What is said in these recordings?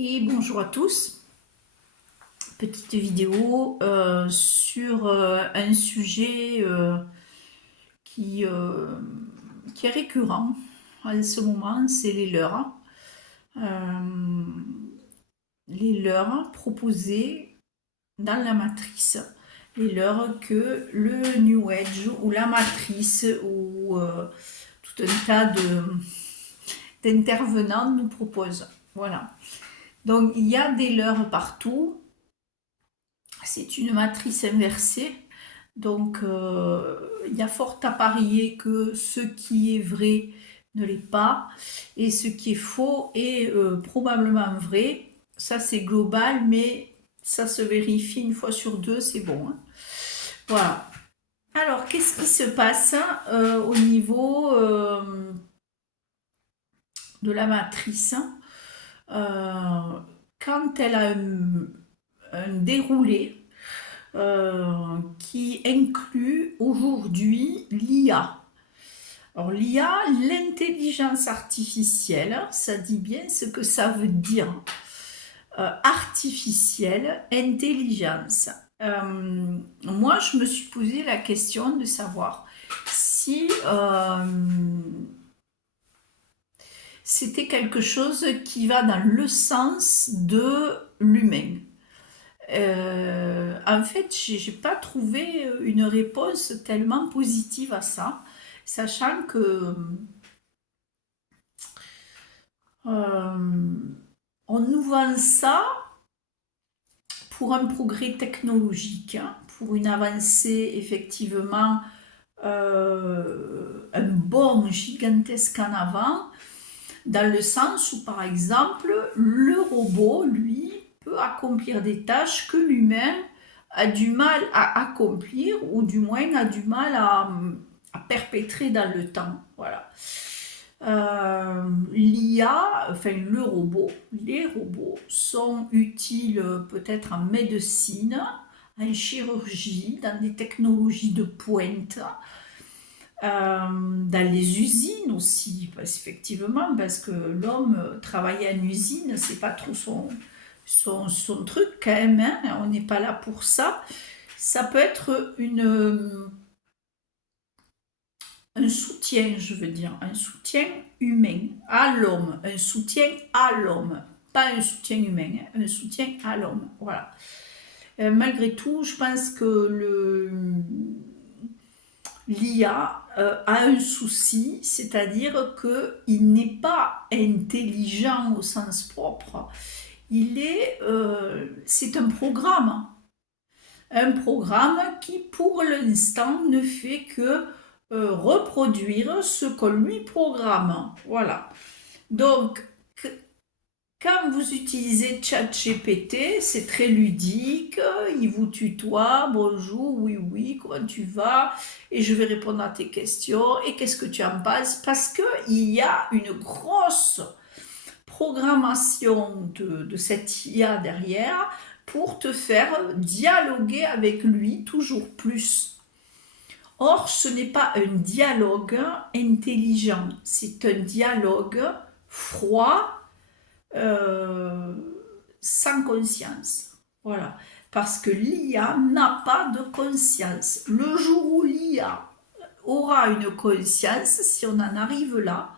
Et bonjour à tous, petite vidéo sur un sujet qui, euh, qui est récurrent en ce moment, c'est les leurres. Euh, les leurres proposés dans la matrice. Les leurres que le New Age ou la matrice ou tout un tas d'intervenants nous proposent. Voilà. Donc il y a des leurres partout. C'est une matrice inversée, donc il y a fort à parier que ce qui est vrai ne l'est pas, et ce qui est faux est probablement vrai. Ça c'est global, mais ça se vérifie une fois sur deux, c'est bon, hein. Voilà. Alors, qu'est-ce qui se passe au niveau de la matrice euh, quand elle a un déroulé qui inclut aujourd'hui l'IA. Alors l'IA, l'intelligence artificielle, ça dit bien ce que ça veut dire. Artificielle, intelligence. Moi, je me suis posé la question de savoir si c'était quelque chose qui va dans le sens de l'humain. En fait, j'ai pas trouvé une réponse tellement positive à ça, sachant que euh, on nous vend ça pour un progrès technologique, hein, pour une avancée effectivement, un bond gigantesque en avant, dans le sens où, par exemple, le robot, lui, peut accomplir des tâches que l'humain a du mal à accomplir, ou du moins a du mal à perpétrer dans le temps. Voilà. L'IA, enfin le robot, les robots sont utiles peut-être en médecine, en chirurgie, dans des technologies de pointe, dans les usines aussi, effectivement, parce que l'homme travailler en usine, c'est pas trop son truc quand même, hein, on n'est pas là pour ça. Ça peut être un soutien, je veux dire, un soutien humain à l'homme, un soutien à l'homme, pas un soutien humain, hein, un soutien à l'homme, voilà. Malgré tout, je pense que l'IA a un souci, c'est-à-dire qu'il n'est pas intelligent au sens propre. C'est un programme qui, pour l'instant, ne fait que reproduire ce qu'on lui programme. Voilà. Donc, quand vous utilisez ChatGPT, c'est très ludique, il vous tutoie, bonjour, oui, oui, comment tu vas, et je vais répondre à tes questions, et qu'est-ce que tu en penses, parce qu'il y a une grosse programmation de cette IA derrière pour te faire dialoguer avec lui toujours plus. Or, ce n'est pas un dialogue intelligent, c'est un dialogue froid, euh, sans conscience. Voilà. Parce que l'IA n'a pas de conscience. Le jour où l'IA aura une conscience, si on en arrive là,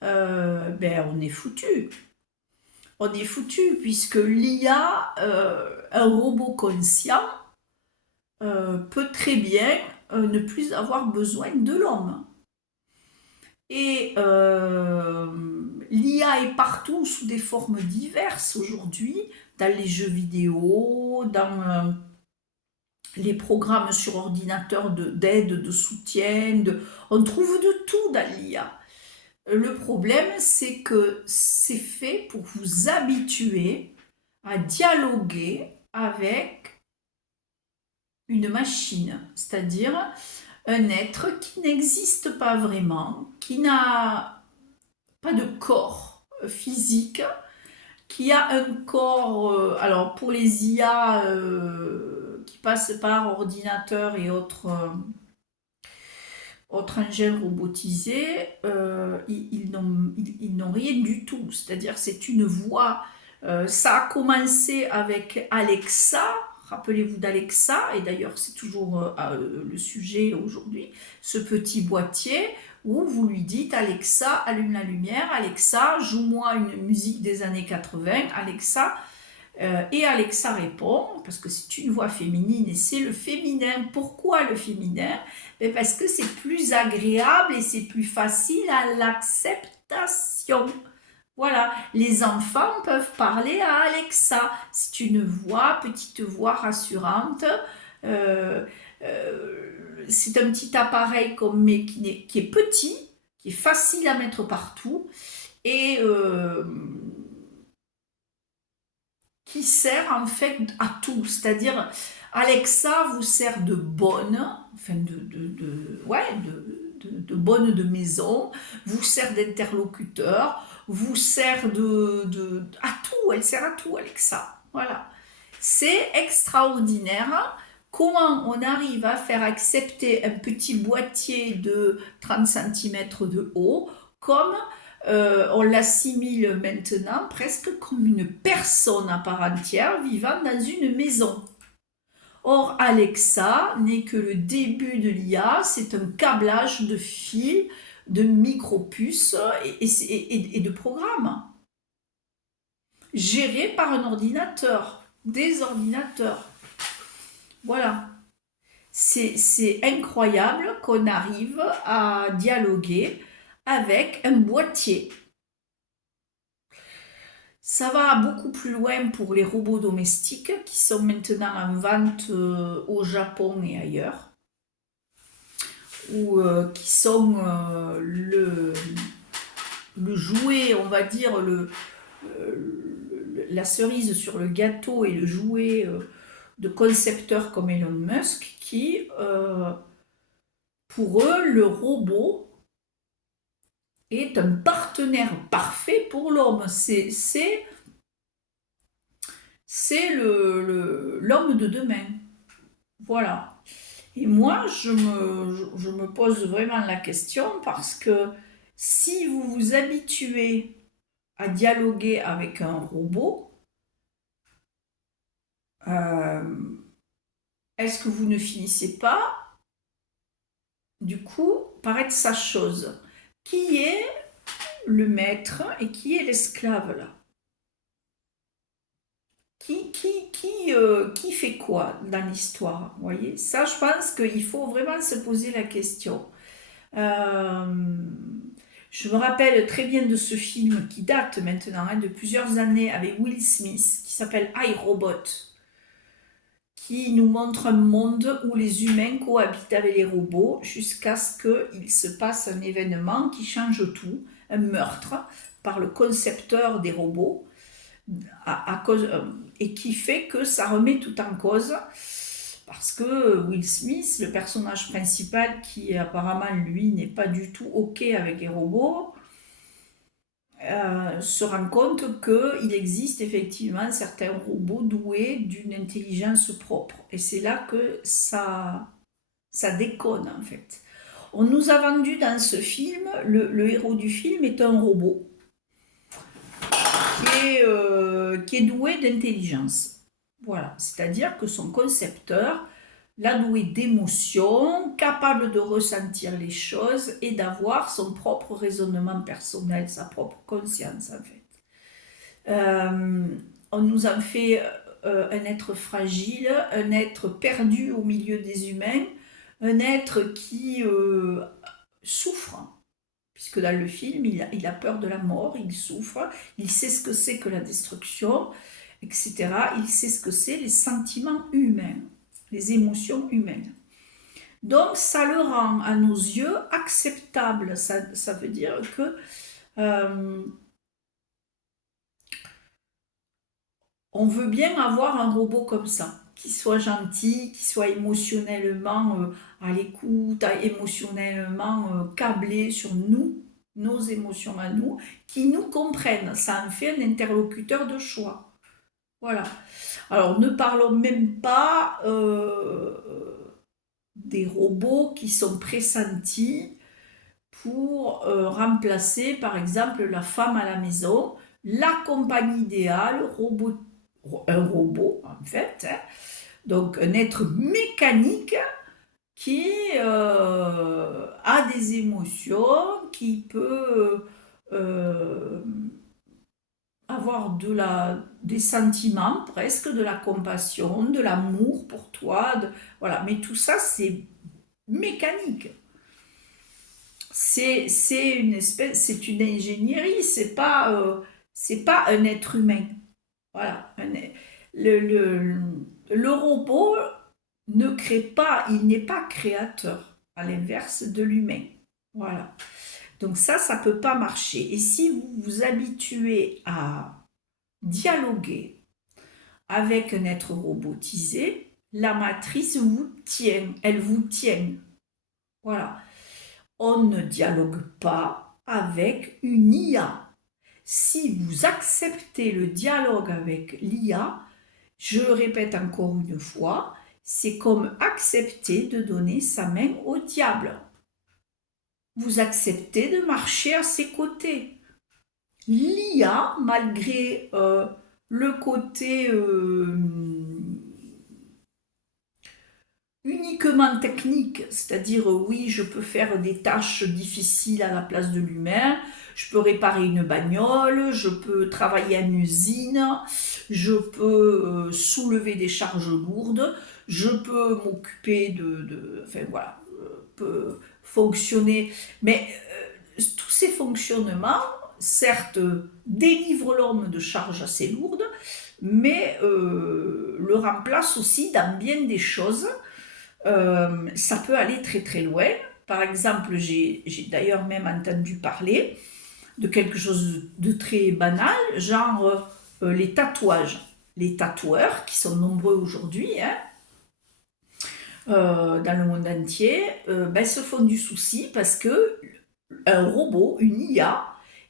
ben on est foutu. On est foutu puisque l'IA, un robot conscient, peut très bien ne plus avoir besoin de l'homme. Et l'IA est partout sous des formes diverses aujourd'hui, dans les jeux vidéo, dans les programmes sur ordinateur d'aide, de soutien. On trouve de tout dans l'IA. Le problème, c'est que c'est fait pour vous habituer à dialoguer avec une machine, c'est-à-dire un être qui n'existe pas vraiment, qui n'a pas de corps physique, qui a un corps, alors pour les IA qui passent par ordinateur et autres engins robotisés, ils n'ont rien du tout. C'est-à-dire c'est une voix Ça a commencé avec Alexa, rappelez-vous d'Alexa, et d'ailleurs c'est toujours le sujet aujourd'hui, ce petit boîtier où vous lui dites Alexa, allume la lumière, Alexa, joue-moi une musique des années 80, Alexa, et Alexa répond, parce que c'est une voix féminine et c'est le féminin. Pourquoi le féminin? Parce que c'est plus agréable et c'est plus facile à l'acceptation. Voilà, les enfants peuvent parler à Alexa. C'est une voix, petite voix rassurante. Euh, c'est un petit appareil qui est petit, qui est facile à mettre partout et qui sert en fait à tout. C'est-à-dire, Alexa vous sert de bonne, enfin ouais, de bonne de maison, vous sert d'interlocuteur, vous sert à tout, elle sert à tout, Alexa. Voilà. C'est extraordinaire comment on arrive à faire accepter un petit boîtier de 30 cm de haut comme on l'assimile maintenant presque comme une personne à part entière vivant dans une maison. Or, Alexa n'est que le début de l'IA, c'est un câblage de fils, de micropuces et de programmes gérés par un ordinateur, des ordinateurs. Voilà. C'est incroyable qu'on arrive à dialoguer avec un boîtier. Ça va beaucoup plus loin pour les robots domestiques qui sont maintenant en vente au Japon et ailleurs, ou qui sont le jouet, on va dire, la cerise sur le gâteau et le jouet de concepteurs comme Elon Musk qui, pour eux, le robot est un partenaire parfait pour l'homme. C'est l'homme de demain. Voilà. Et moi, je me pose vraiment la question parce que si vous vous habituez à dialoguer avec un robot, est-ce que vous ne finissez pas, du coup, par être sa chose? Qui est le maître et qui est l'esclave là? Qui fait quoi dans l'histoire? Vous voyez, ça, je pense qu'il faut vraiment se poser la question. Euh, je me rappelle très bien de ce film qui date maintenant de plusieurs années avec Will Smith, qui s'appelle iRobot, qui nous montre un monde où les humains cohabitent avec les robots jusqu'à ce qu'il se passe un événement qui change tout, un meurtre par le concepteur des robots à cause, et qui fait que ça remet tout en cause parce que Will Smith, le personnage principal qui apparemment lui n'est pas du tout ok avec les robots, se rend compte qu'il existe effectivement certains robots doués d'une intelligence propre et c'est là que ça déconne en fait. On nous a vendu dans ce film, le héros du film est un robot qui est doué d'intelligence. Voilà, c'est-à-dire que son concepteur l'a doué d'émotions, capable de ressentir les choses et d'avoir son propre raisonnement personnel, sa propre conscience en fait. On nous en fait un être fragile, un être perdu au milieu des humains, un être qui souffre, puisque dans le film, il a peur de la mort, il souffre, il sait ce que c'est que la destruction, etc. Il sait ce que c'est les sentiments humains, les émotions humaines. Donc, ça le rend à nos yeux acceptable. Ça veut dire que on veut bien avoir un robot comme ça, qui soit gentil, qui soit émotionnellement à l'écoute, émotionnellement câblé sur nous, nos émotions à nous, qui nous comprennent. Ça en fait un interlocuteur de choix. Voilà. Alors, ne parlons même pas des robots qui sont pressentis pour remplacer, par exemple, la femme à la maison, la compagne idéale, un robot en fait, hein, donc un être mécanique qui a des émotions, qui peut avoir des sentiments, presque de la compassion, de l'amour pour toi, voilà. Mais tout ça, c'est mécanique. C'est une ingénierie, c'est pas un être humain. Voilà. Le, le robot ne crée pas, il n'est pas créateur, à l'inverse de l'humain. Voilà. Donc ça peut pas marcher. Et si vous vous habituez à dialoguer avec un être robotisé, la matrice vous tient, elle vous tient. Voilà. On ne dialogue pas avec une IA. Si vous acceptez le dialogue avec l'IA, je le répète encore une fois, c'est comme accepter de donner sa main au diable. Vous acceptez de marcher à ses côtés. L'IA, malgré le côté uniquement technique, c'est-à-dire oui, je peux faire des tâches difficiles à la place de l'humain, je peux réparer une bagnole, je peux travailler à une usine, je peux soulever des charges lourdes, je peux m'occuper enfin voilà, peut fonctionner, mais tous ces fonctionnements, certes, délivrent l'homme de charges assez lourdes, mais le remplacent aussi dans bien des choses. Ça peut aller très très loin. Par exemple, j'ai d'ailleurs même entendu parler de quelque chose de très banal, genre les tatouages. Les tatoueurs, qui sont nombreux aujourd'hui, hein, dans le monde entier, se font du souci parce que un robot, une IA,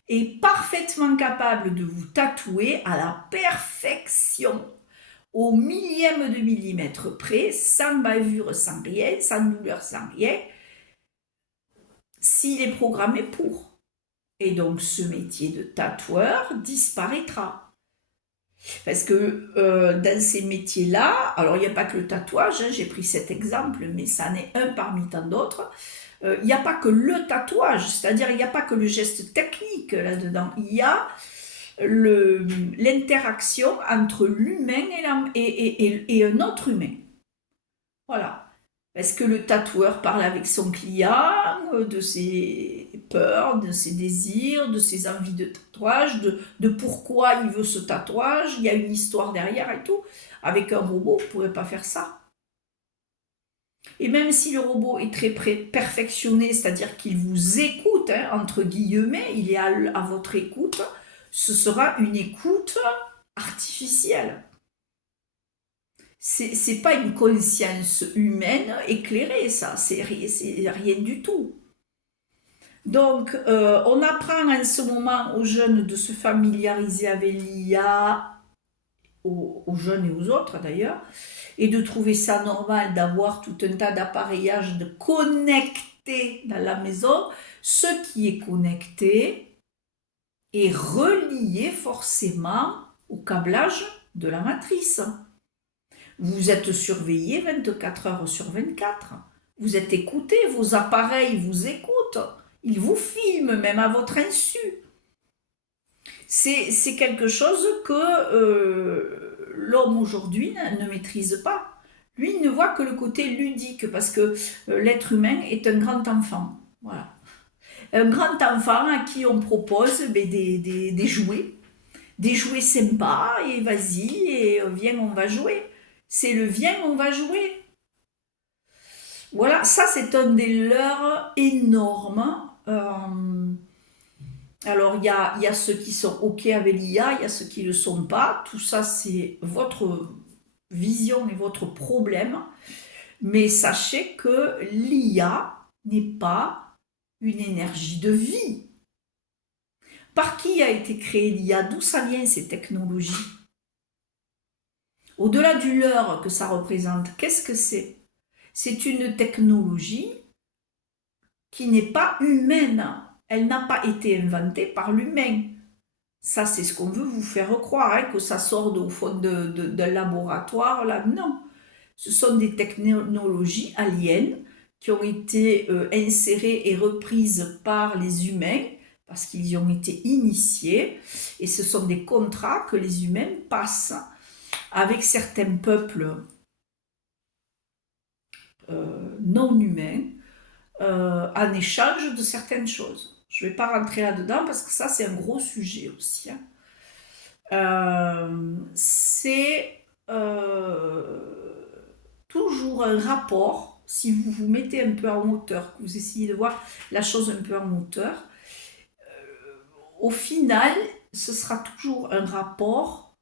est parfaitement capable de vous tatouer à la perfection, au millième de millimètre près, sans bavure, sans rien, sans douleur, sans rien, s'il est programmé pour. Et donc ce métier de tatoueur disparaîtra. Parce que dans ces métiers-là, alors il n'y a pas que le tatouage, hein, j'ai pris cet exemple, mais ça en est un parmi tant d'autres. Il n'y a pas que le tatouage, c'est-à-dire il n'y a pas que le geste technique là-dedans. Il y a l'interaction entre l'humain et un autre humain. Voilà. Parce que le tatoueur parle avec son client, de ses peurs, de ses désirs, de ses envies de tatouage, de pourquoi il veut ce tatouage, il y a une histoire derrière et tout. Avec un robot, vous ne pourrez pas faire ça. Et même si le robot est très perfectionné, c'est-à-dire qu'il vous écoute, hein, entre guillemets, il est à votre écoute, ce sera une écoute artificielle. C'est pas une conscience humaine éclairée, ça, c'est rien du tout. Donc, on apprend en ce moment aux jeunes de se familiariser avec l'IA, aux jeunes et aux autres d'ailleurs, et de trouver ça normal d'avoir tout un tas d'appareillages de connectés dans la maison. Ce qui est connecté est relié forcément au câblage de la matrice. Vous êtes surveillé 24 heures sur 24. Vous êtes écouté, vos appareils vous écoutent. Ils vous filment même à votre insu. C'est quelque chose que l'homme aujourd'hui ne maîtrise pas. Lui, il ne voit que le côté ludique parce que l'être humain est un grand enfant. Voilà. Un grand enfant à qui on propose des jouets. Des jouets sympas et vas-y, et viens, on va jouer. C'est le viens, on va jouer. Voilà, ça c'est un des leurs énormes. Alors il y a ceux qui sont OK avec l'IA, il y a ceux qui ne le sont pas. Tout ça c'est votre vision et votre problème. Mais sachez que l'IA n'est pas une énergie de vie. Par qui a été créée l'IA? D'où ça vient ces technologies? Au-delà du leurre que ça représente, qu'est-ce que c'est? C'est une technologie qui n'est pas humaine. Elle n'a pas été inventée par l'humain. Ça, c'est ce qu'on veut vous faire croire, hein, que ça sort au fond d'un laboratoire. Là, non. Ce sont des technologies aliens qui ont été insérées et reprises par les humains parce qu'ils y ont été initiés. Et ce sont des contrats que les humains passent avec certains peuples non humains en échange de certaines choses. Je ne vais pas rentrer là-dedans parce que ça, c'est un gros sujet aussi, hein. C'est toujours un rapport, si vous vous mettez un peu en hauteur, que vous essayez de voir la chose un peu en hauteur, au final, ce sera toujours un rapport.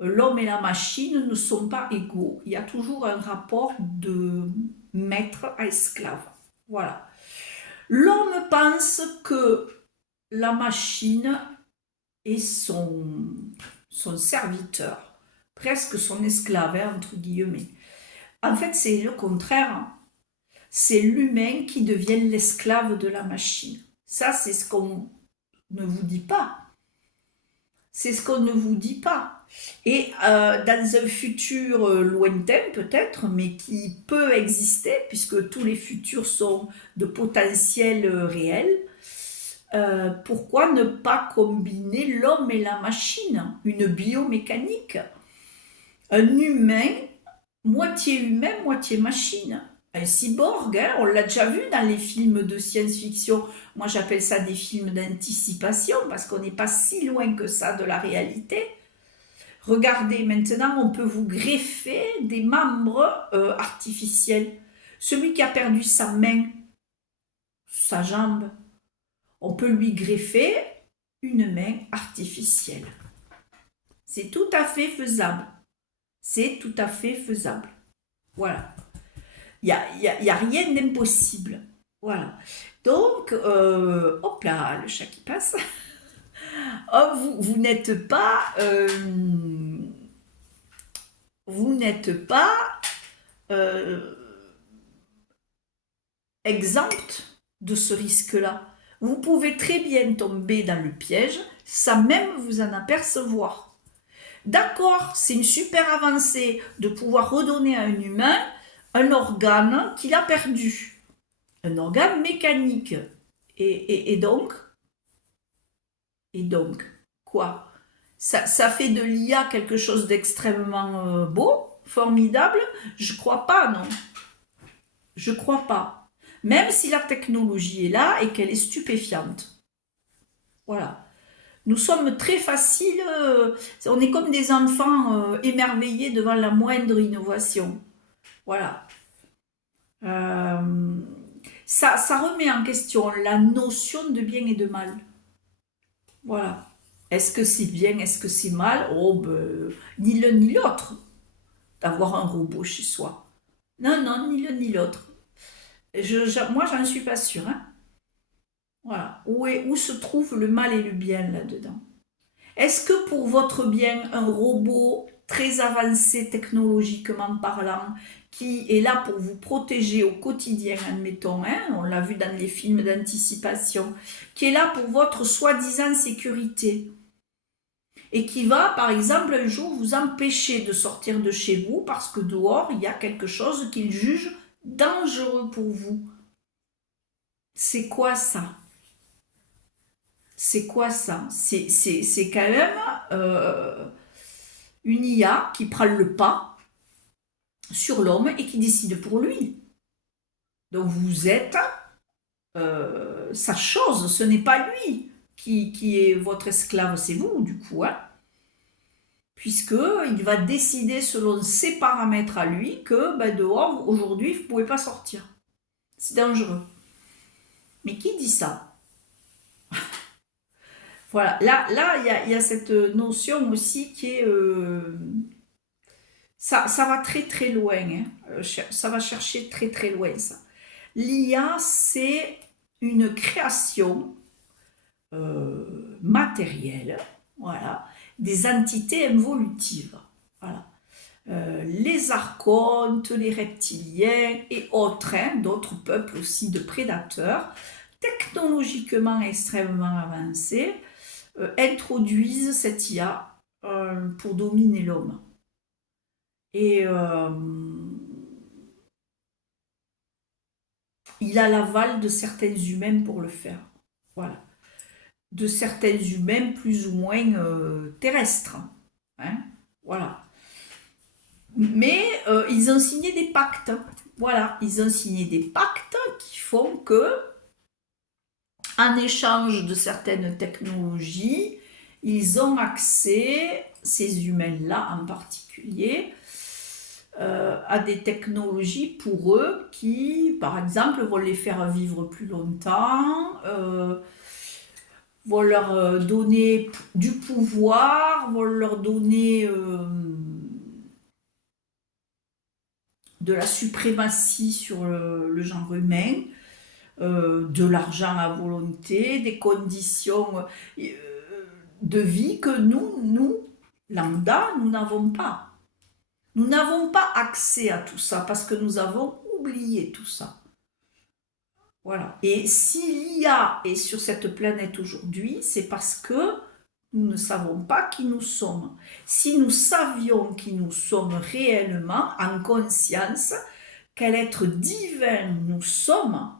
L'homme et la machine ne sont pas égaux. Il y a toujours un rapport de maître à esclave. Voilà. L'homme pense que la machine est son serviteur, presque son esclave, hein, entre guillemets. En fait, c'est le contraire, hein. C'est l'humain qui devient l'esclave de la machine. Ça, c'est ce qu'on ne vous dit pas. C'est ce qu'on ne vous dit pas. Et dans un futur lointain peut-être, mais qui peut exister, puisque tous les futurs sont de potentiel réel, pourquoi ne pas combiner l'homme et la machine, une biomécanique, un humain, moitié machine, un cyborg, hein, on l'a déjà vu dans les films de science-fiction. Moi, j'appelle ça des films d'anticipation parce qu'on n'est pas si loin que ça de la réalité. Regardez, maintenant, on peut vous greffer des membres artificiels. Celui qui a perdu sa main, sa jambe, on peut lui greffer une main artificielle. C'est tout à fait faisable. C'est tout à fait faisable. Voilà. Il n'y a rien d'impossible. Voilà. Donc, hop là, le chat qui passe. Oh, vous n'êtes pas... vous n'êtes pas exempt de ce risque-là. Vous pouvez très bien tomber dans le piège sans même vous en apercevoir. D'accord, c'est une super avancée de pouvoir redonner à un humain un organe qu'il a perdu, un organe mécanique. Et donc, quoi? Ça fait de l'IA quelque chose d'extrêmement beau, formidable? Je crois pas, non. Je crois pas. Même si la technologie est là et qu'elle est stupéfiante. Voilà. Nous sommes très faciles, on est comme des enfants émerveillés devant la moindre innovation. Voilà. Ça remet en question la notion de bien et de mal. Voilà. Est-ce que c'est bien, est-ce que c'est mal? Oh, ben, ni l'un ni l'autre, d'avoir un robot chez soi. Non, non, ni l'un ni l'autre. Moi, j'en suis pas sûre, hein. Voilà. Où se trouve le mal et le bien là-dedans? Est-ce que pour votre bien, un robot très avancé technologiquement parlant, qui est là pour vous protéger au quotidien, admettons, hein, on l'a vu dans les films d'anticipation, qui est là pour votre soi-disant sécurité, et qui va, par exemple, un jour vous empêcher de sortir de chez vous parce que dehors, il y a quelque chose qu'il juge dangereux pour vous. C'est quoi ça? C'est quoi ça? C'est quand même une IA qui prend le pas sur l'homme et qui décide pour lui. Donc vous êtes sa chose, ce n'est pas lui qui est votre esclave, c'est vous du coup, hein, puisqu'il va décider selon ses paramètres à lui que ben, dehors, aujourd'hui, vous ne pouvez pas sortir. C'est dangereux. Mais qui dit ça? Voilà, là, il y a cette notion aussi qui est... ça va très très loin, hein. Ça va chercher très très loin, ça. L'IA, c'est une création matérielle, voilà, des entités involutives. Voilà. Les archontes, les reptiliens et autres, hein, d'autres peuples aussi de prédateurs, technologiquement extrêmement avancés, introduisent cette IA pour dominer l'homme. Et il a l'aval de certains humains pour le faire. Voilà. De certains humains plus ou moins terrestres. Hein, voilà. Mais ils ont signé des pactes. Voilà, ils ont signé des pactes qui font que, en échange de certaines technologies, ils ont accès, ces humains-là en particulier, à des technologies pour eux qui, par exemple, vont les faire vivre plus longtemps, vont leur donner du pouvoir, vont leur donner de la suprématie sur le genre humain, de l'argent à volonté, des conditions de vie que nous, lambda, nous n'avons pas. Nous n'avons pas accès à tout ça parce que nous avons oublié tout ça. Voilà. Et si l'IA est sur cette planète aujourd'hui, c'est parce que nous ne savons pas qui nous sommes. Si nous savions qui nous sommes réellement, en conscience, quel être divin nous sommes,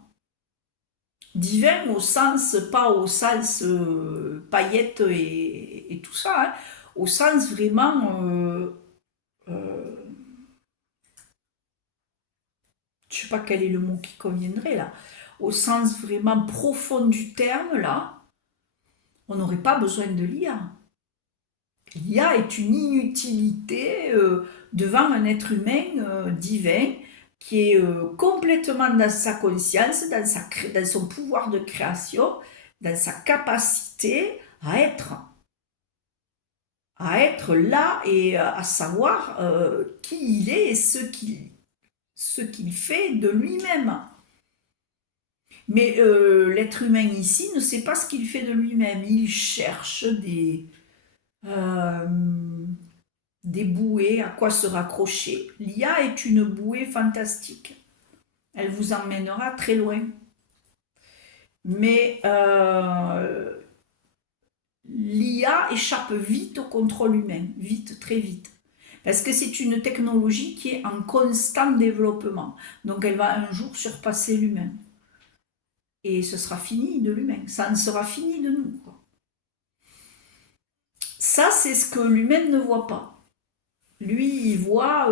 divin au sens, pas au sens paillettes et tout ça, hein, au sens vraiment, je sais pas quel est le mot qui conviendrait là, au sens vraiment profond du terme là, on n'aurait pas besoin de l'IA. L'IA est une inutilité devant un être humain divin qui est complètement dans sa conscience, dans son pouvoir de création, dans sa capacité à être là et à savoir qui il est et ce qu'il fait de lui-même. Mais l'être humain ici ne sait pas ce qu'il fait de lui-même. Il cherche des bouées à quoi se raccrocher. L'IA est une bouée fantastique. Elle vous emmènera très loin. Mais l'IA échappe vite au contrôle humain, vite, très vite. Parce que c'est une technologie qui est en constant développement. Donc elle va un jour surpasser l'humain. Et ce sera fini de l'humain. Ça en sera fini de nous, quoi. Ça, c'est ce que l'humain ne voit pas. Lui, il voit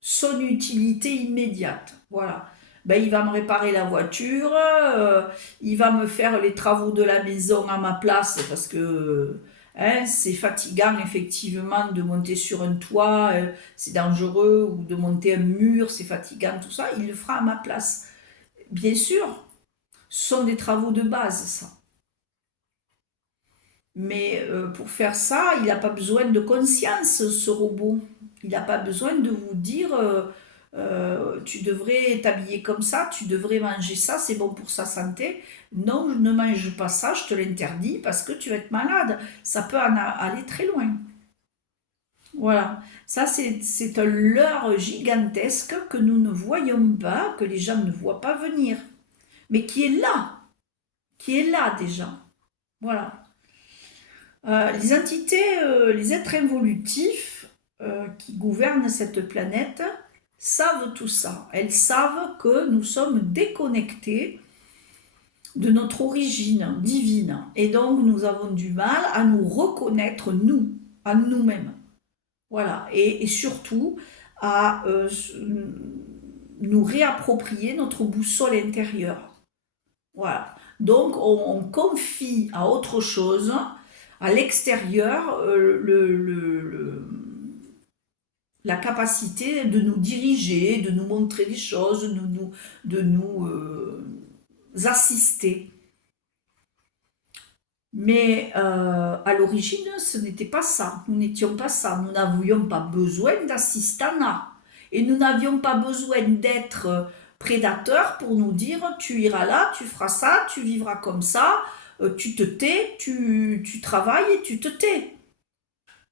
son utilité immédiate. Voilà. Ben, il va me réparer la voiture, il va me faire les travaux de la maison à ma place parce que hein, c'est fatigant effectivement de monter sur un toit, c'est dangereux, ou de monter un mur, c'est fatigant, tout ça. Il le fera à ma place. Bien sûr, ce sont des travaux de base, ça. Mais pour faire ça, il n'a pas besoin de conscience, ce robot. Il n'a pas besoin de vous dire tu devrais t'habiller comme ça, tu devrais manger ça, c'est bon pour sa santé. Non, ne mange pas ça, je te l'interdis parce que tu vas être malade. Ça peut aller très loin. Voilà, ça c'est un leurre gigantesque que nous ne voyons pas, que les gens ne voient pas venir, mais qui est là déjà. Voilà. Les entités, les êtres involutifs qui gouvernent cette planète savent tout ça. Elles savent que nous sommes déconnectés de notre origine divine. Et donc, nous avons du mal à nous reconnaître, nous, à nous-mêmes. Voilà. Et surtout, à nous réapproprier notre boussole intérieure. Voilà. Donc, on confie à autre chose, à l'extérieur, la capacité de nous diriger, de nous montrer des choses, de nous assister. Mais à l'origine, ce n'était pas ça. Nous n'étions pas ça. Nous n'avions pas besoin d'assistanat. Et nous n'avions pas besoin d'être prédateurs pour nous dire tu iras là, tu feras ça, tu vivras comme ça, tu te tais, tu travailles et tu te tais.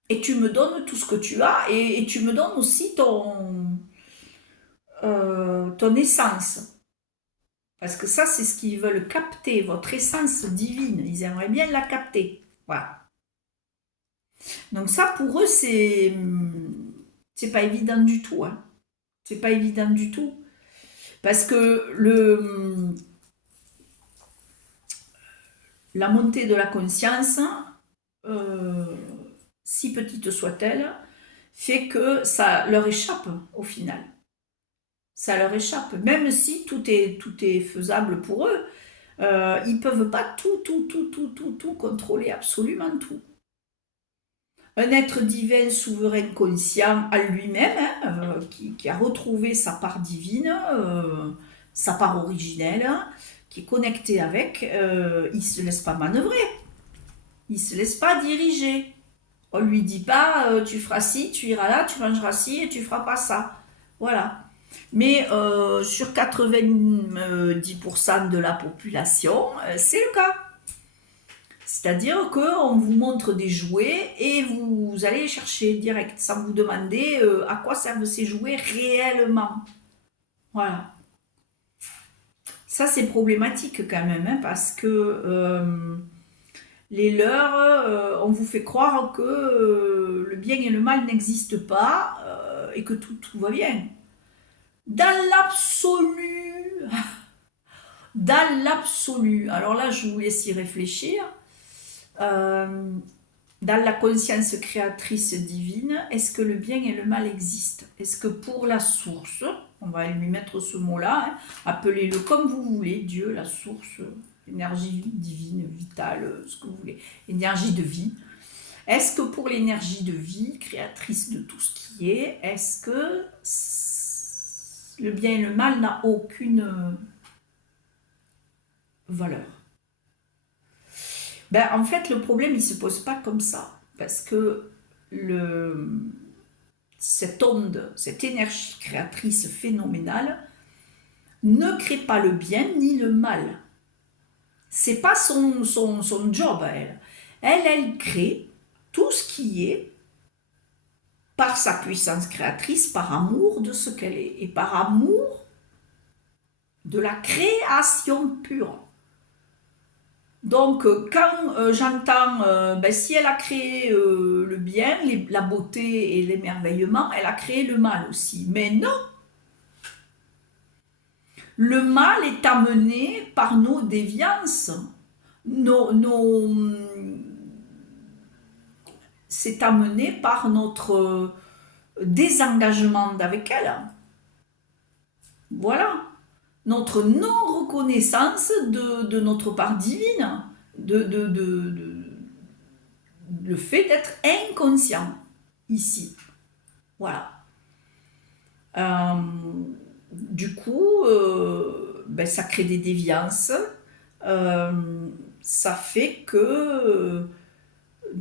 Et tu me donnes tout ce que tu as et tu me donnes aussi ton essence. Parce que ça, c'est ce qu'ils veulent capter, votre essence divine. Ils aimeraient bien la capter. Voilà. Donc ça, pour eux, c'est pas évident du tout. Hein. C'est pas évident du tout. Parce que la montée de la conscience, euh, si petite soit-elle, fait que ça leur échappe au final. Ça leur échappe. Même si tout est faisable pour eux, ils ne peuvent pas tout contrôler, absolument tout. Un être divin, souverain, conscient à lui-même, hein, qui a retrouvé sa part divine, sa part originelle, qui est connecté avec, il ne se laisse pas manœuvrer, il ne se laisse pas diriger. On ne lui dit pas, tu feras ci, tu iras là, tu mangeras ci et tu feras pas ça. Voilà. Mais sur 90% de la population, c'est le cas. C'est-à-dire qu'on vous montre des jouets et vous allez les chercher direct, sans vous demander à quoi servent ces jouets réellement. Voilà. Ça, c'est problématique quand même, hein, parce que les leurs, on vous fait croire que le bien et le mal n'existent pas et que tout va bien. Dans l'absolu, dans l'absolu, alors là, je vous laisse y réfléchir. Euh, dans la conscience créatrice divine, est-ce que le bien et le mal existent? Est-ce que pour la source, on va lui mettre ce mot-là, hein, appelez-le comme vous voulez, Dieu, la source, énergie divine, vitale, ce que vous voulez, énergie de vie. Est-ce que pour l'énergie de vie, créatrice de tout ce qui est-ce que le bien et le mal n'a aucune valeur? Ben, en fait, le problème, il ne se pose pas comme ça. Parce que cette onde, cette énergie créatrice phénoménale, ne crée pas le bien ni le mal. C'est pas son job à elle. Elle crée tout ce qui est par sa puissance créatrice, par amour de ce qu'elle est, et par amour de la création pure. Donc, quand j'entends, ben, si elle a créé le bien, la beauté et l'émerveillement, elle a créé le mal aussi. Mais non, le mal est amené par nos déviances. C'est amené par notre désengagement avec elle. Voilà. Notre non-reconnaissance de notre part divine, le fait d'être inconscient ici. Voilà. Du coup, ben, ça crée des déviances. Ça fait que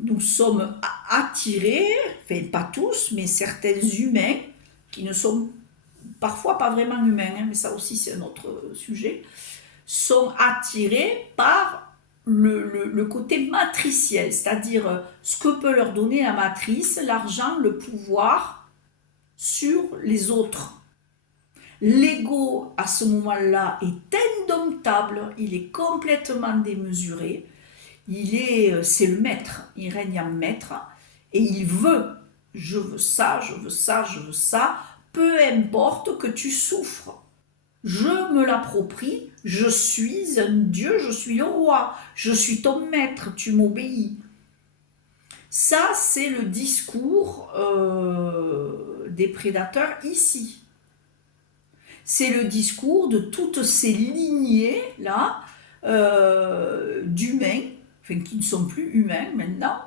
nous sommes attirés, enfin pas tous, mais certains humains qui ne sont parfois pas vraiment humains, hein, mais ça aussi c'est un autre sujet, sont attirés par le côté matriciel, c'est-à-dire ce que peut leur donner la matrice, l'argent, le pouvoir sur les autres. L'ego, à ce moment-là, est indomptable, il est complètement démesuré, c'est le maître, il règne en maître, et il veut, je veux ça, je veux ça, je veux ça, peu importe que tu souffres. Je me l'approprie, je suis un dieu, je suis le roi, je suis ton maître, tu m'obéis. Ça, c'est le discours des prédateurs ici. C'est le discours de toutes ces lignées-là d'humains, enfin qui ne sont plus humains maintenant,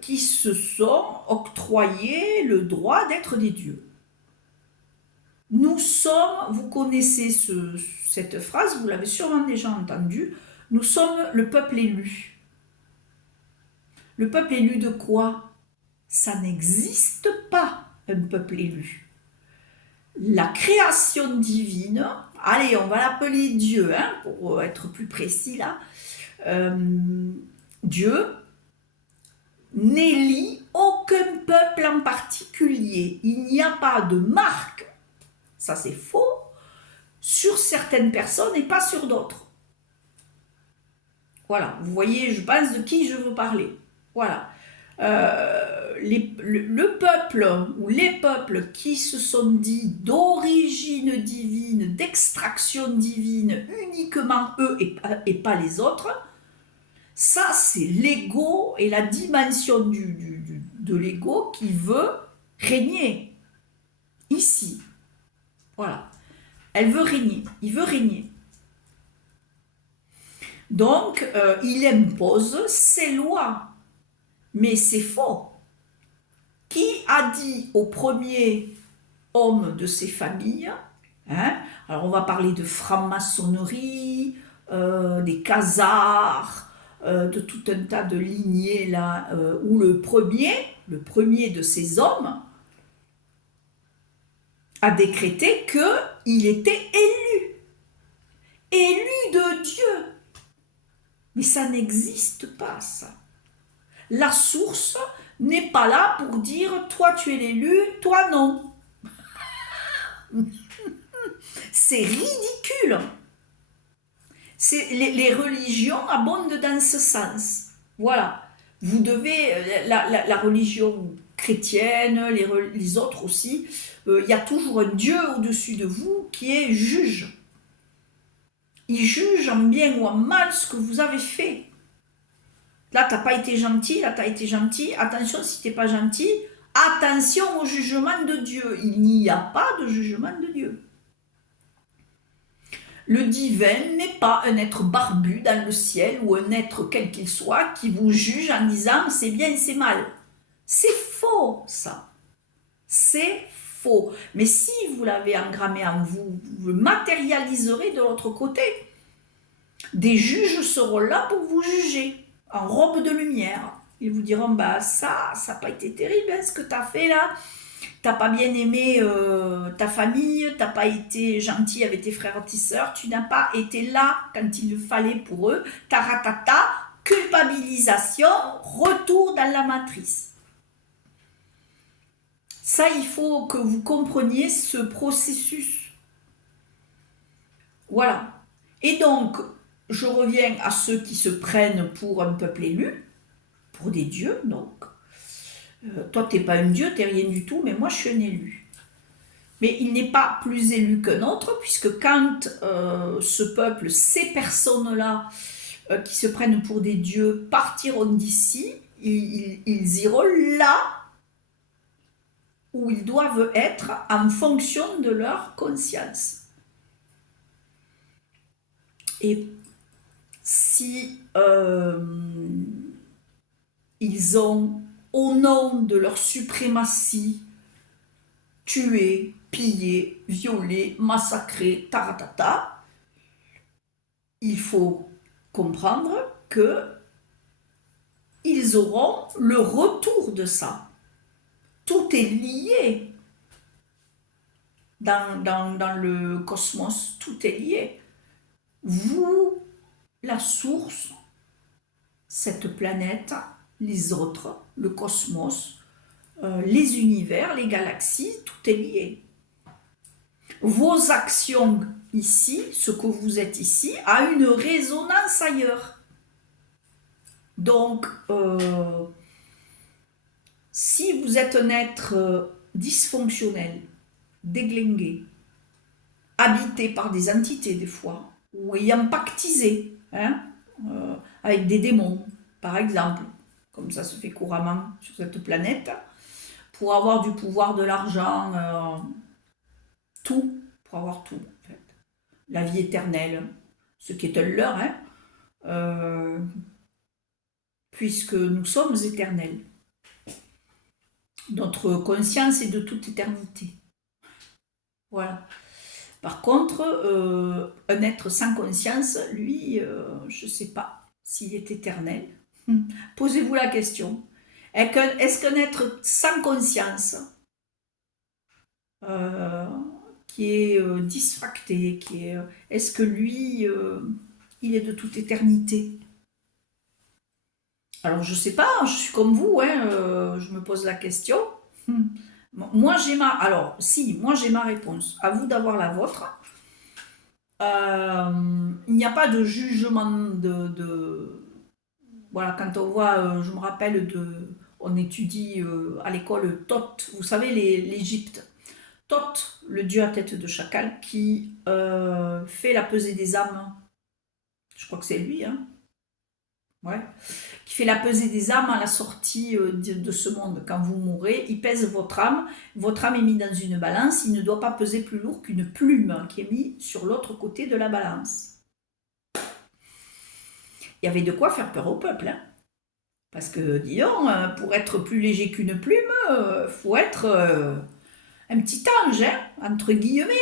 qui se sont octroyés le droit d'être des dieux. Nous sommes, vous connaissez cette phrase, vous l'avez sûrement déjà entendue, nous sommes le peuple élu. Le peuple élu de quoi? Ça n'existe pas, un peuple élu. La création divine, allez, on va l'appeler Dieu, hein, pour être plus précis là, Dieu n'élit aucun peuple en particulier. Il n'y a pas de marque, ça c'est faux, sur certaines personnes et pas sur d'autres. Voilà, vous voyez, je pense de qui je veux parler. Voilà. Le peuple ou les peuples qui se sont dits d'origine divine, d'extraction divine, uniquement eux et pas les autres, ça c'est l'ego et la dimension de l'ego qui veut régner ici. Voilà. Elle veut régner, il veut régner. Donc, il impose ses lois. Mais c'est faux. Qui a dit au premier homme de ces familles, hein, alors on va parler de franc-maçonnerie, des khazars, de tout un tas de lignées là, où le premier de ces hommes a décrété qu'il était élu de Dieu. Mais ça n'existe pas, ça. La source n'est pas là pour dire toi tu es l'élu, toi non. C'est ridicule. Les religions abondent dans ce sens. Voilà. Vous devez, la religion chrétienne, les autres aussi, il y a toujours un Dieu au-dessus de vous qui est juge. Il juge en bien ou en mal ce que vous avez fait. Là, tu n'as pas été gentil, là, tu as été gentil. Attention, si tu n'es pas gentil, attention au jugement de Dieu. Il n'y a pas de jugement de Dieu. Le divin n'est pas un être barbu dans le ciel ou un être quel qu'il soit qui vous juge en disant c'est bien, c'est mal. C'est faux, ça. C'est faux. Mais si vous l'avez engrammé en vous, vous le matérialiserez de l'autre côté. Des juges seront là pour vous juger, en robe de lumière. Ils vous diront, bah ça n'a pas été terrible, hein, ce que tu as fait là. T'as pas bien aimé ta famille, t'as pas été gentil avec tes frères et tes sœurs, tu n'as pas été là quand il le fallait pour eux. Taratata, culpabilisation, retour dans la matrice. Ça, il faut que vous compreniez ce processus. Voilà. Et donc, je reviens à ceux qui se prennent pour un peuple élu, pour des dieux, donc. Toi, tu n'es pas un dieu, tu n'es rien du tout, mais moi, je suis un élu. Mais il n'est pas plus élu qu'un autre, puisque quand ce peuple, ces personnes-là, qui se prennent pour des dieux, partiront d'ici, ils iront là où ils doivent être en fonction de leur conscience. Et si ils ont, au nom de leur suprématie, tué, pillé, violé, massacré, taratata, il faut comprendre que ils auront le retour de ça. Tout est lié dans le cosmos, tout est lié. Vous, la source, cette planète, les autres, le cosmos, les univers, les galaxies, tout est lié. Vos actions ici, ce que vous êtes ici, a une résonance ailleurs. Donc, si vous êtes un être dysfonctionnel, déglingué, habité par des entités des fois, ou ayant pactisé, avec des démons, par exemple, comme ça se fait couramment sur cette planète, pour avoir du pouvoir, de l'argent, tout, pour avoir tout, en fait. La vie éternelle, ce qui est un leurre, puisque nous sommes éternels. Notre conscience est de toute éternité. Voilà. Par contre, un être sans conscience, lui, je ne sais pas s'il est éternel. Posez-vous la question. Est-ce qu'un être sans conscience, qui est dysfracté, est-ce que lui, il est de toute éternité? Alors, je ne sais pas, je suis comme vous, je me pose la question. Moi, j'ai ma réponse. À vous d'avoir la vôtre. Il n'y a pas de jugement voilà, quand on voit, je me rappelle on étudie à l'école Thoth, vous savez l'Égypte. Thoth, le dieu à tête de chacal, qui fait la pesée des âmes. Je crois que c'est lui, hein. Ouais. Qui fait la pesée des âmes à la sortie de ce monde. Quand vous mourrez, il pèse votre âme est mise dans une balance, il ne doit pas peser plus lourd qu'une plume qui est mise sur l'autre côté de la balance. Il y avait de quoi faire peur au peuple, hein. Parce que, disons, pour être plus léger qu'une plume, faut être un petit ange, hein, entre guillemets.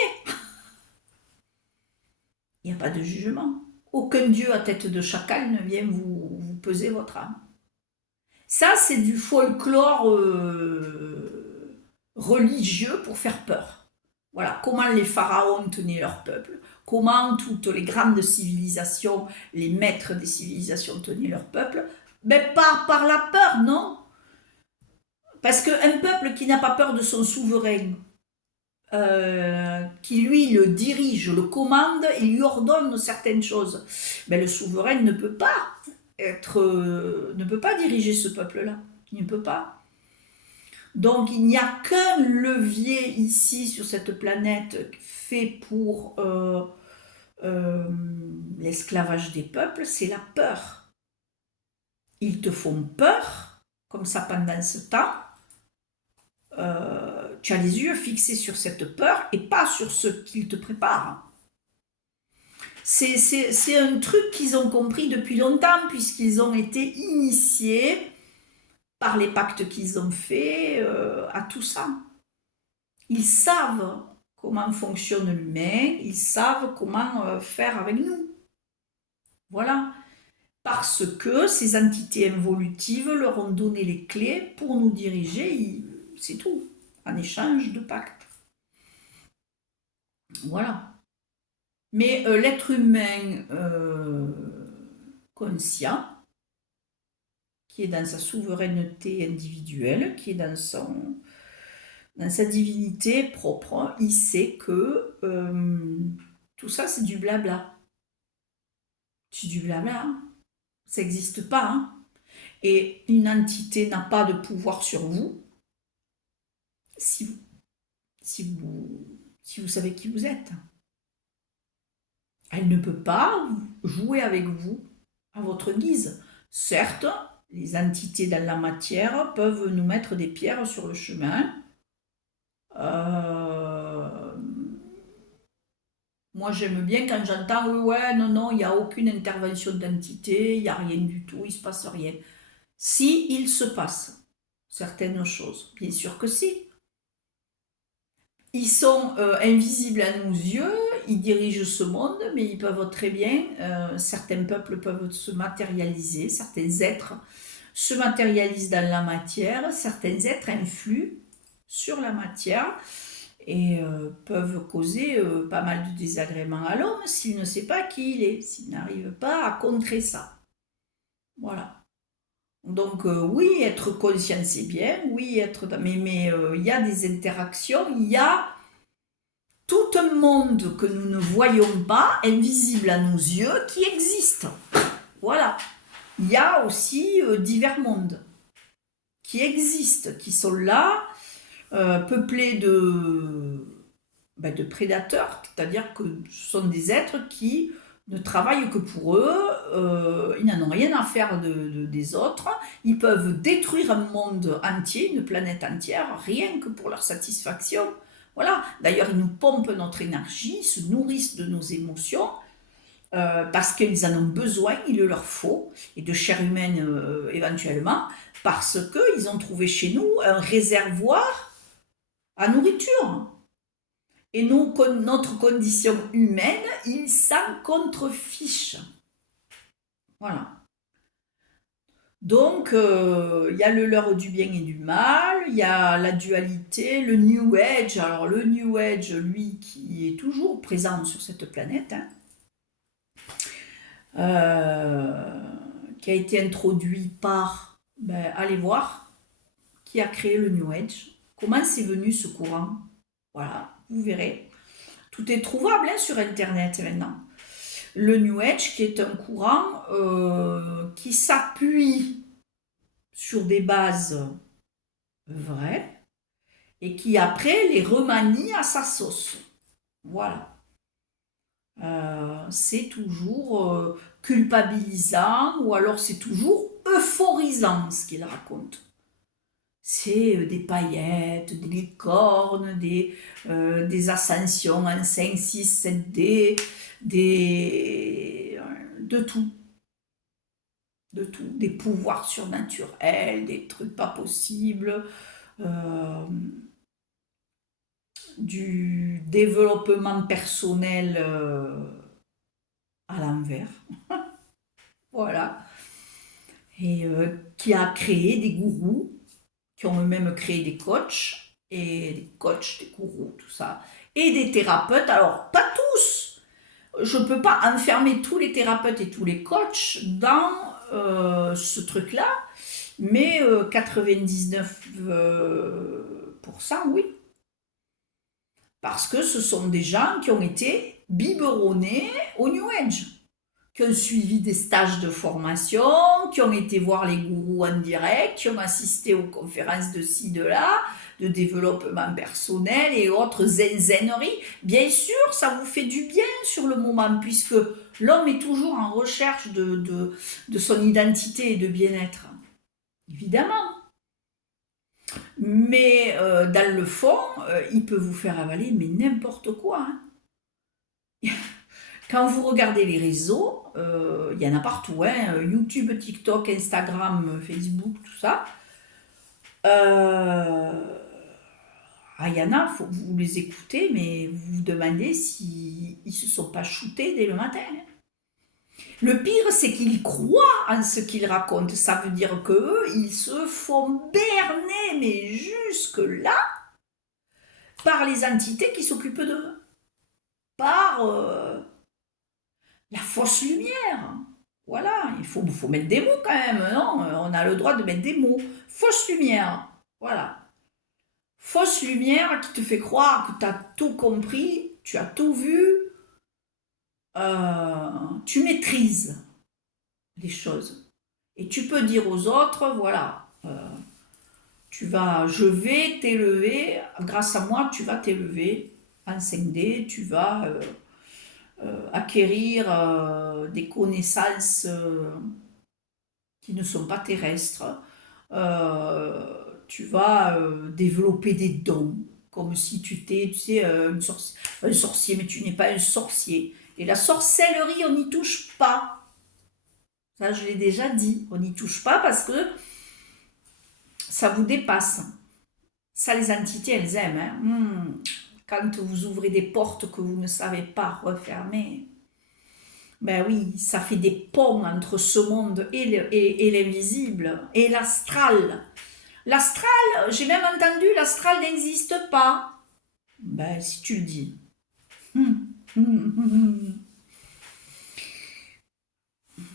Il n'y a pas de jugement. Aucun dieu à tête de chacal ne vient vous peser votre âme. Ça, c'est du folklore religieux pour faire peur. Voilà, comment les pharaons tenaient leur peuple, comment toutes les grandes civilisations, les maîtres des civilisations tenaient leur peuple. Mais pas par la peur, non. Parce qu'un peuple qui n'a pas peur de son souverain, qui lui le dirige, le commande et lui ordonne certaines choses, mais le souverain ne peut pas diriger ce peuple-là. Il ne peut pas. Donc il n'y a qu'un levier ici sur cette planète fait pour l'esclavage des peuples, c'est la peur. Ils te font peur, comme ça pendant ce temps. Tu as les yeux fixés sur cette peur et pas sur ce qu'ils te préparent. C'est un truc qu'ils ont compris depuis longtemps, puisqu'ils ont été initiés par les pactes qu'ils ont faits à tout ça. Ils savent comment fonctionne l'humain, ils savent comment faire avec nous. Voilà. Parce que ces entités involutives leur ont donné les clés pour nous diriger, c'est tout, en échange de pactes. Voilà. Mais l'être humain conscient, qui est dans sa souveraineté individuelle, qui est dans sa divinité propre, il sait que tout ça, c'est du blabla. C'est du blabla, hein. Ça n'existe pas, hein. Et une entité n'a pas de pouvoir sur vous si vous savez qui vous êtes. Elle ne peut pas jouer avec vous à votre guise. Certes, les entités dans la matière peuvent nous mettre des pierres sur le chemin. Moi, j'aime bien quand j'entends « ouais, non, il n'y a aucune intervention d'entité, il n'y a rien du tout, il ne se passe rien ». Si, il se passe certaines choses, bien sûr que si. Ils sont invisibles à nos yeux, ils dirigent ce monde, mais ils peuvent très bien, certains peuples peuvent se matérialiser, certains êtres se matérialisent dans la matière, certains êtres influent sur la matière et peuvent causer pas mal de désagréments à l'homme s'il ne sait pas qui il est, s'il n'arrive pas à contrer ça. Voilà. Donc oui, être conscient c'est bien, oui, mais il y a des interactions, il y a tout un monde que nous ne voyons pas, invisible à nos yeux, qui existe. Voilà. Il y a aussi divers mondes qui existent, qui sont là, peuplés de prédateurs, c'est-à-dire que ce sont des êtres qui ne travaillent que pour eux, ils n'en ont rien à faire des autres, ils peuvent détruire un monde entier, une planète entière, rien que pour leur satisfaction. Voilà, d'ailleurs ils nous pompent notre énergie, ils se nourrissent de nos émotions, parce qu'ils en ont besoin, il le leur faut, et de chair humaine éventuellement, parce qu'ils ont trouvé chez nous un réservoir à nourriture. Et notre condition humaine, ils s'en contrefichent. Voilà. Donc, il y a le leurre du bien et du mal, il y a la dualité, le New Age. Alors, le New Age, lui, qui est toujours présent sur cette planète, hein, qui a été introduit par, allez voir, qui a créé le New Age, comment c'est venu ce courant. Voilà, vous verrez. Tout est trouvable hein, sur Internet maintenant. Le New Age qui est un courant qui s'appuie sur des bases vraies et qui après les remanie à sa sauce. Voilà. C'est toujours culpabilisant ou alors c'est toujours euphorisant ce qu'il raconte. C'est des paillettes, des licornes, des ascensions en 5, 6, 7D, de tout, des pouvoirs surnaturels, des trucs pas possibles, du développement personnel à l'envers, voilà, et qui a créé des gourous, qui ont eux-mêmes créé des coachs, des gourous, tout ça, et des thérapeutes, alors pas tous, je ne peux pas enfermer tous les thérapeutes et tous les coachs dans ce truc-là, mais 99% oui. Parce que ce sont des gens qui ont été biberonnés au New Age, qui ont suivi des stages de formation, qui ont été voir les gourous en direct, qui ont assisté aux conférences de ci, de là, de développement personnel et autres zenzeneries. Bien sûr, ça vous fait du bien sur le moment, puisque l'homme est toujours en recherche de son identité et de bien-être. Évidemment. Mais dans le fond, il peut vous faire avaler mais n'importe quoi. Hein. Quand vous regardez les réseaux, il y en a partout, hein, YouTube, TikTok, Instagram, Facebook, tout ça. Il y en a, vous les écoutez, mais vous vous demandez s'ils ne se sont pas shootés dès le matin. Hein. Le pire, c'est qu'ils croient en ce qu'ils racontent. Ça veut dire qu'eux, ils se font berner, mais jusque-là, par les entités qui s'occupent d'eux. Par la fausse lumière. Voilà, il faut mettre des mots quand même, non? On a le droit de mettre des mots. Fausse lumière, voilà. Fausse lumière qui te fait croire que tu as tout compris, tu as tout vu, tu maîtrises les choses. Et tu peux dire aux autres, voilà, je vais t'élever, grâce à moi, tu vas t'élever en 5D, tu vas acquérir des connaissances qui ne sont pas terrestres. Tu vas développer des dons, comme si tu étais, tu sais, un sorcier, mais tu n'es pas un sorcier. Et la sorcellerie, on n'y touche pas. Ça, je l'ai déjà dit. On n'y touche pas parce que ça vous dépasse. Ça, les entités, elles aiment. Hein. Quand vous ouvrez des portes que vous ne savez pas refermer, ben oui, ça fait des ponts entre ce monde et l'invisible, et l'astral. L'astral, j'ai même entendu, l'astral n'existe pas. Ben, si tu le dis.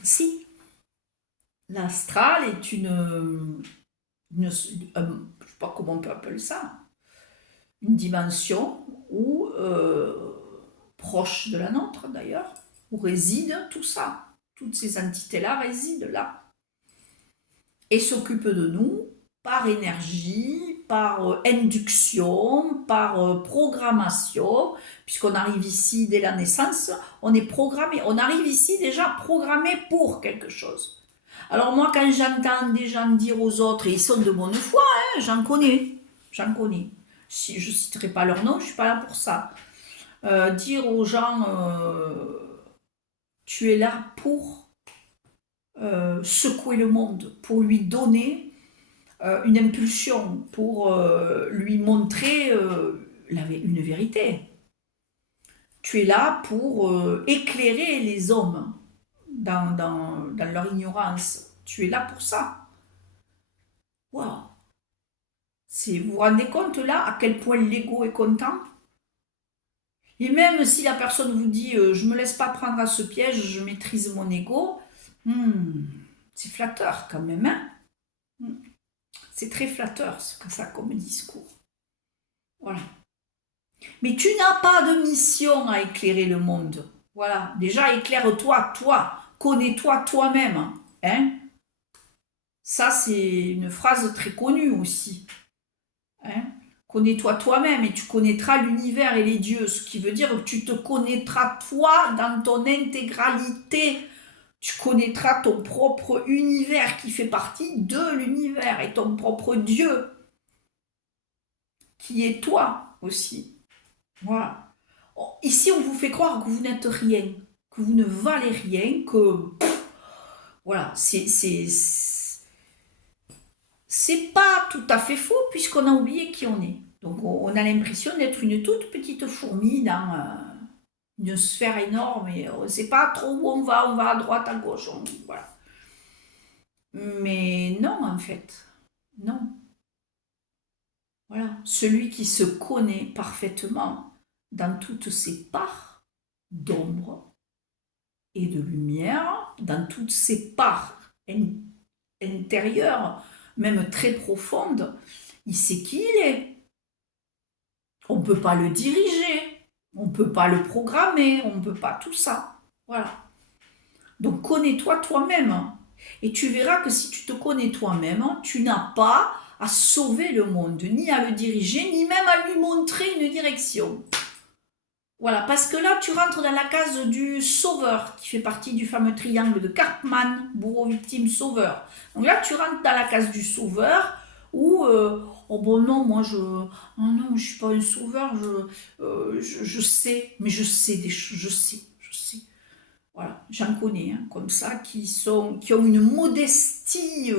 Si. L'astral est je ne sais pas comment on peut appeler ça, une dimension où, proche de la nôtre d'ailleurs, où réside tout ça. Toutes ces entités-là résident là. Et s'occupent de nous par énergie, par induction, par programmation, puisqu'on arrive ici dès la naissance, on est programmé, on arrive ici déjà programmé pour quelque chose. Alors moi, quand j'entends des gens dire aux autres, et ils sont de bonne foi, hein, j'en connais. Si, je ne citerai pas leur nom, je ne suis pas là pour ça. Dire aux gens, tu es là pour secouer le monde, pour lui donner une impulsion, pour lui montrer une vérité. Tu es là pour éclairer les hommes dans leur ignorance. Tu es là pour ça. Waouh! Vous vous rendez compte là à quel point l'ego est content? Et même si la personne vous dit je ne me laisse pas prendre à ce piège, je maîtrise mon ego, c'est flatteur quand même. Hein. C'est très flatteur ça comme discours. Voilà. Mais tu n'as pas de mission à éclairer le monde. Voilà, déjà éclaire-toi, toi, connais-toi toi-même. Hein? Ça, c'est une phrase très connue aussi. Hein? Connais-toi toi-même et tu connaîtras l'univers et les dieux, ce qui veut dire que tu te connaîtras toi dans ton intégralité. Tu connaîtras ton propre univers qui fait partie de l'univers et ton propre Dieu qui est toi aussi. Voilà. Ici, on vous fait croire que vous n'êtes rien, que vous ne valez rien, que voilà, c'est pas tout à fait faux puisqu'on a oublié qui on est. Donc on a l'impression d'être une toute petite fourmi dans une sphère énorme et on ne sait pas trop où on va à droite, à gauche, voilà. Mais non, en fait, non. Voilà, celui qui se connaît parfaitement dans toutes ses parts d'ombre et de lumière, dans toutes ses parts intérieures, même très profondes, il sait qui il est. On ne peut pas le diriger, on ne peut pas le programmer, on ne peut pas tout ça. Voilà. Donc connais-toi toi-même. Et tu verras que si tu te connais toi-même, tu n'as pas à sauver le monde, ni à le diriger, ni même à lui montrer une direction. Voilà, parce que là, tu rentres dans la case du sauveur, qui fait partie du fameux triangle de Karpman, bourreau, victime, sauveur. Donc là, tu rentres dans la case du sauveur, où, oh bon non, moi, oh non, je suis pas un sauveur, je sais, mais je sais des choses, je sais. Voilà, j'en connais, hein, comme ça, qui ont une modestie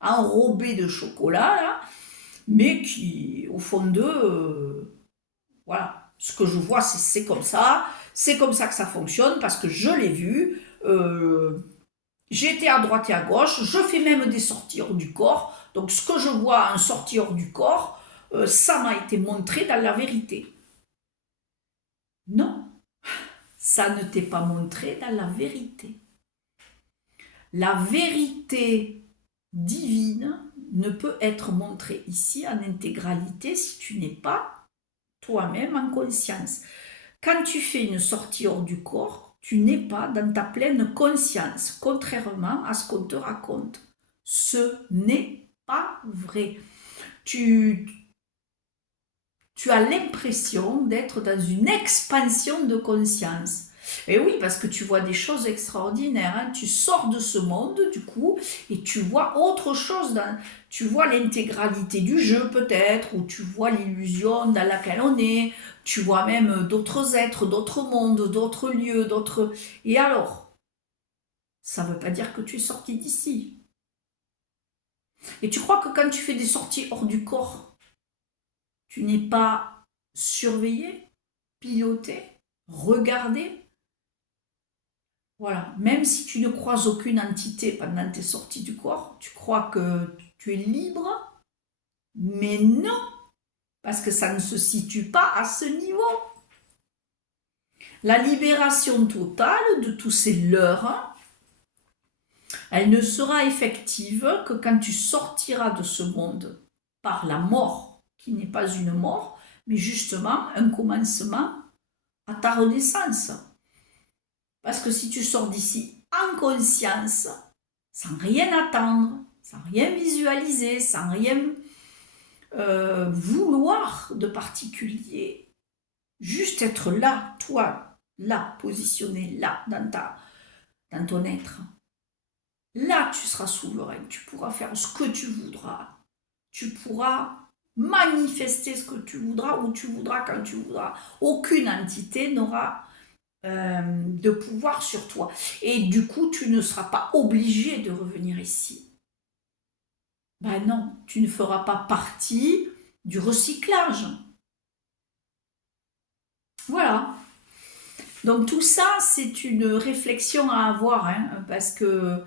enrobée de chocolat, là, mais qui, au fond d'eux, voilà, ce que je vois, c'est comme ça que ça fonctionne, parce que je l'ai vu, j'ai été à droite et à gauche, je fais même des sorties hors du corps, donc ce que je vois en sortie hors du corps, ça m'a été montré dans la vérité. Non, ça ne t'est pas montré dans la vérité. La vérité divine ne peut être montrée ici en intégralité si tu n'es pas toi-même en conscience. Quand tu fais une sortie hors du corps, tu n'es pas dans ta pleine conscience, contrairement à ce qu'on te raconte. Ce n'est pas vrai. Tu as l'impression d'être dans une expansion de conscience. Et oui, parce que tu vois des choses extraordinaires. Hein. Tu sors de ce monde, du coup, et tu vois autre chose. Tu vois l'intégralité du jeu, peut-être, ou tu vois l'illusion dans laquelle on est. Tu vois même d'autres êtres, d'autres mondes, d'autres lieux, d'autres... Et alors, ça ne veut pas dire que tu es sorti d'ici. Et tu crois que quand tu fais des sorties hors du corps, tu n'es pas surveillé, piloté, regardé? Voilà, même si tu ne croises aucune entité pendant tes sorties du corps, tu crois que tu es libre, mais non, parce que ça ne se situe pas à ce niveau. La libération totale de tous ces leurres, elle ne sera effective que quand tu sortiras de ce monde par la mort, qui n'est pas une mort, mais justement un commencement à ta renaissance. Parce que si tu sors d'ici en conscience, sans rien attendre, sans rien visualiser, sans rien vouloir de particulier, juste être là, toi, là, positionné, là, dans ton être. Là, tu seras souverain, tu pourras faire ce que tu voudras, tu pourras manifester ce que tu voudras, où tu voudras, quand tu voudras. Aucune entité n'aura de pouvoir sur toi. Et du coup, tu ne seras pas obligé de revenir ici. Ben non, tu ne feras pas partie du recyclage. Voilà. Donc tout ça, c'est une réflexion à avoir, hein, parce que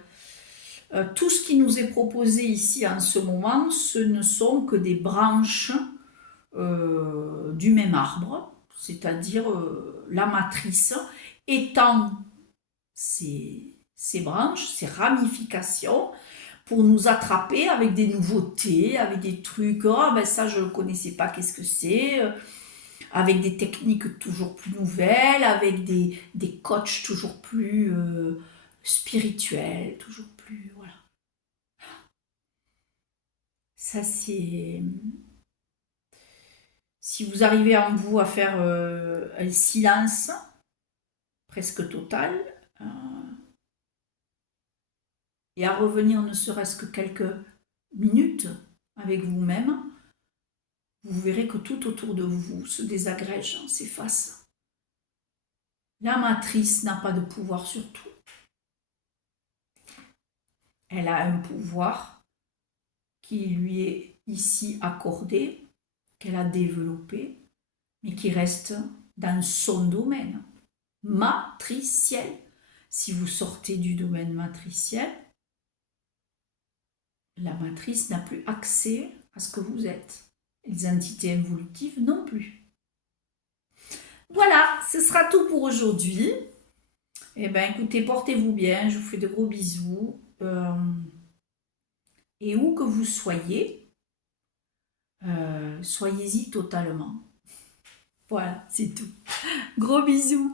tout ce qui nous est proposé ici en ce moment, ce ne sont que des branches du même arbre, c'est-à-dire la matrice étend ces branches, ces ramifications, pour nous attraper avec des nouveautés, avec des trucs, oh ben ça je ne connaissais pas, qu'est-ce que c'est? avec des techniques toujours plus nouvelles, avec des coachs toujours plus spirituels, toujours plus... Voilà. Ça, c'est... Si vous arrivez en vous à faire un silence presque total, euh, et à revenir ne serait-ce que quelques minutes avec vous-même, vous verrez que tout autour de vous se désagrège, s'efface. La matrice n'a pas de pouvoir sur tout. Elle a un pouvoir qui lui est ici accordé, qu'elle a développé, mais qui reste dans son domaine matriciel. Si vous sortez du domaine matriciel, la matrice n'a plus accès à ce que vous êtes. Les entités involutives non plus. Voilà, ce sera tout pour aujourd'hui. Eh bien, écoutez, portez-vous bien, je vous fais de gros bisous. Et où que vous soyez, soyez-y totalement. Voilà, c'est tout. Gros bisous.